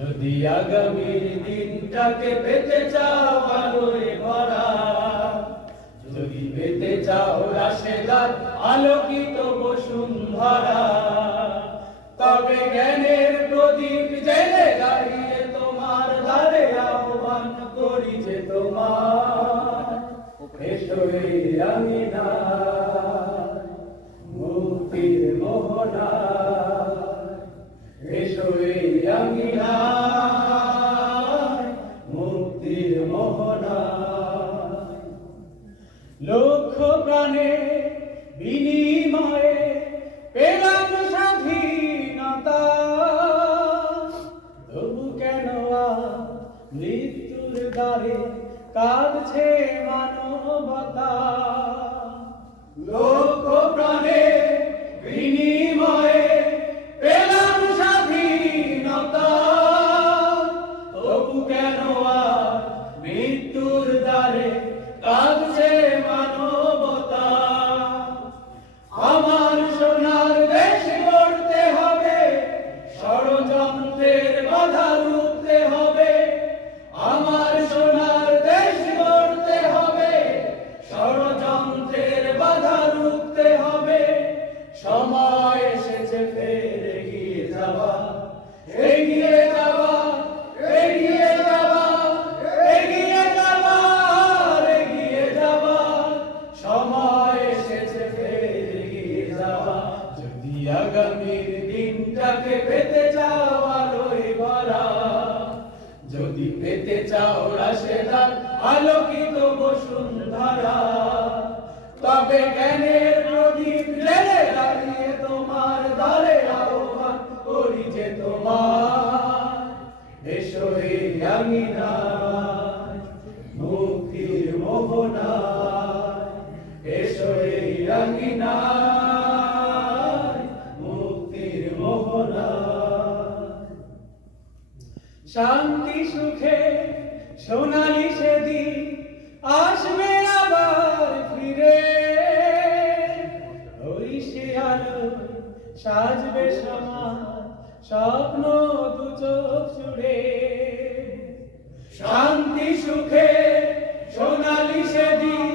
যদি আগামীর দিনটাকে পেতে চাও আলোয় ভরা, যদি পেতে চাও রাশেদার আলোকিত বসুন্ধরা, তবে জ্ঞানের প্রদীপ জেলে দাঁড়িয়ে তোমার দ্বারে আহ্বান করি যে তোমার এসো এই আঙিনায় মুক্তির মোহনায়, এসো এই আঙিনায় মুক্তির মোহনায়। লক্ষ প্রাণে বিনিময়ে পেলাম স্বাধীনতা, তবু কেন মৃত্যুর দ্বারে কাঁদছে মানবতা। লক্ষ প্রাণে বিনিময়ে পেলাম স্বাধীনতা, তবু কেন মৃত্যুর দ্বারে কাঁদছে মানবতা। আমার সোনার দেশ গড়তে হবে, ষড়যন্ত্রের বাধা রুখতে হবে। আমার সোনার দেশ গড়তে হবে, ষড়যন্ত্রের বাধা রুখতে হবে। সময় এসেছে ফের এগিয়ে যাওয়া, এগিয়ে যাওয়া, এগিয়ে যাওয়া, এগিয়ে যাওয়া, এগিয়ে যাওয়া। সময় এসেছে ফের এগিয়ে যাওয়া। যদি আগামীর দিনটাকে পেতে চাও আলোয় ভরা, যদি পেতে চাও রাশেদার আলোকিত বসুন্ধরা, তবে জ্ঞানের প্রদীপ জেলে দাঁড়িয়ে তোমার দ্বারে আহ্বান করি যে তোমার এসো এই আঙিনায় মুক্তির মোহনায়, এসো এই আঙিনায় মুক্তির মোহনায়। শান্তি সুখে সোনালি সেদিন আসবে আবার ফিরে, ওই সে আলো সাজবে সমাজ স্বপ্ন দু চোখ জুড়ে। শান্তি সুখে সোনালি সেদিন